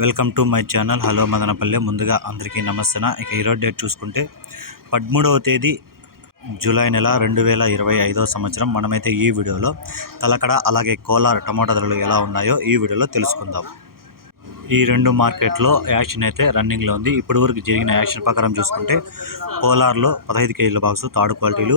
Welcome to my channel. Hello Madanapalle. ముందుగా అందరికీ నమస్తే ఇక ఈరోజు డేట్ చూసుకుంటే పదమూడవ తేదీ జూలై నెల రెండు వేల ఇరవై ఐదో సంవత్సరం. మనమైతే ఈ వీడియోలో తలకడ అలాగే కోలార్ టమాటా ధరలు ఎలా ఉన్నాయో ఈ వీడియోలో తెలుసుకుందాం. ఈ రెండు మార్కెట్లో యాక్షన్ అయితే రన్నింగ్లో ఉంది. ఇప్పటి వరకు జరిగిన యాక్షన్ ప్రకారం చూసుకుంటే కోలార్లో పదహైదు కేజీల బాక్స్ థర్డ్ క్వాలిటీలు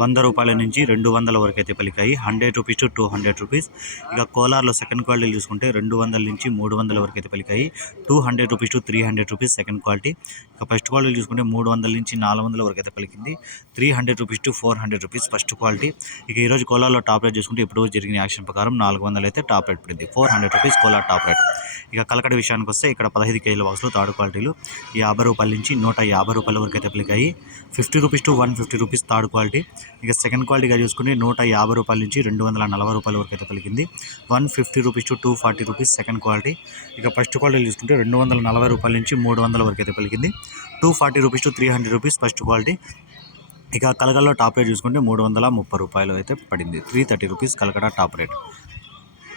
వంద రూపాయల నుంచి రెండు వందల వరకు అయితే పలికాయి. Hundred rupees to two hundred rupees. ఇక కోలార్లో సెకండ్ క్వాలిటీ చూసుకుంటే రెండు వందల నుంచి మూడు వందల వరకు అయితే పలికాయి. Two hundred rupees to three hundred rupees second quality. ఇక ఫస్ట్ క్వాలిటీ చూసుకుంటే మూడు వందల నుంచి నాలుగు వందల వరకు అయితే పలికింది. Three hundred rupees to four hundred rupees first quality. ఇక ఈరోజు కోలార్లో టాప్ రేట్ చూసుకుంటే ఇప్పుడు జరిగిన యాక్షన్ ప్రకారం నాలుగు వందలు అయితే టాప్ రేట్ పడింది. Four hundred rupees Kolar top rate. ఇక కలకడ విషయానికి వస్తే ఇక్కడ పదహైదు కేజీల బాక్సులు తాడు క్వాలిటీలు యాభై రూపాయల నుంచి నూట యాభై రూపాయల వరకు అయితే పలికాయి. Fifty rupees to one fifty rupees third quality. ఇక సెకండ్ క్వాలిటీగా చూసుకుంటే నూట యాభై రూపాయల నుంచి రెండు వందల నలభై రూపాయల వరకు అయితే పలికింది. One fifty rupees to two forty rupees second quality. ఇక ఫస్ట్ క్వాలిటీ చూసుకుంటే రెండు వందల నలభై రూపాయల నుంచి మూడు వందల వరకు అయితే పలికింది. Two forty rupees to three hundred rupees first quality. ఇక కలగల్లో టాప్ రేట్ చూసుకుంటే మూడు వందల ముప్పై రూపాయలు అయితే పడింది. Three thirty rupees Kalakada top rate.